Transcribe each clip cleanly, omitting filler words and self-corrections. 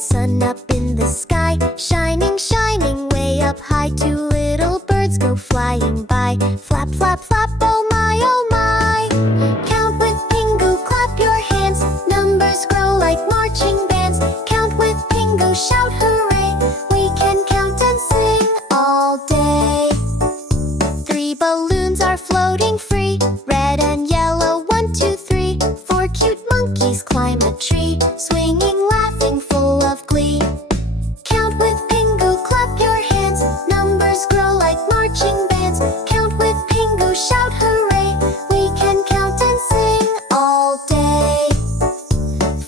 sun up in the sky, shining, shining way up high. Two little birds go flying by. Flap, flap, flap, oh my, oh my. Count with Pingoo, clap your hands. Numbers grow like marching bands. Count with Pingoo, shout hooray. We can count and sing all day. 3 balloons are floating free, red and yellow, 1, 2, 3. 4 cute monkeys climb a tree, swinging, laughing, full of glee. Count with Pingoo, clap your hands. Numbers grow like marching bands. Count with Pingoo, shout hooray. We can count and sing all day.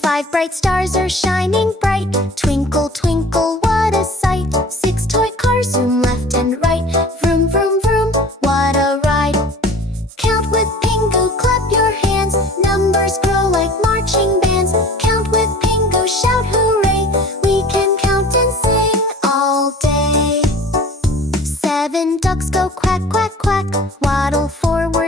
5 bright stars are shining bright. Twinkle, twinkle, what a sight. 6 toy cars zoom left and right. Vroom, vroom, vroom, what a ride. Count with Pingoo, clap your hands. Numbers grow like marching bands. Count with Pingoo, shout hooray. We can count and sing all day. 7 ducks go quack, quack, quack. Waddle forward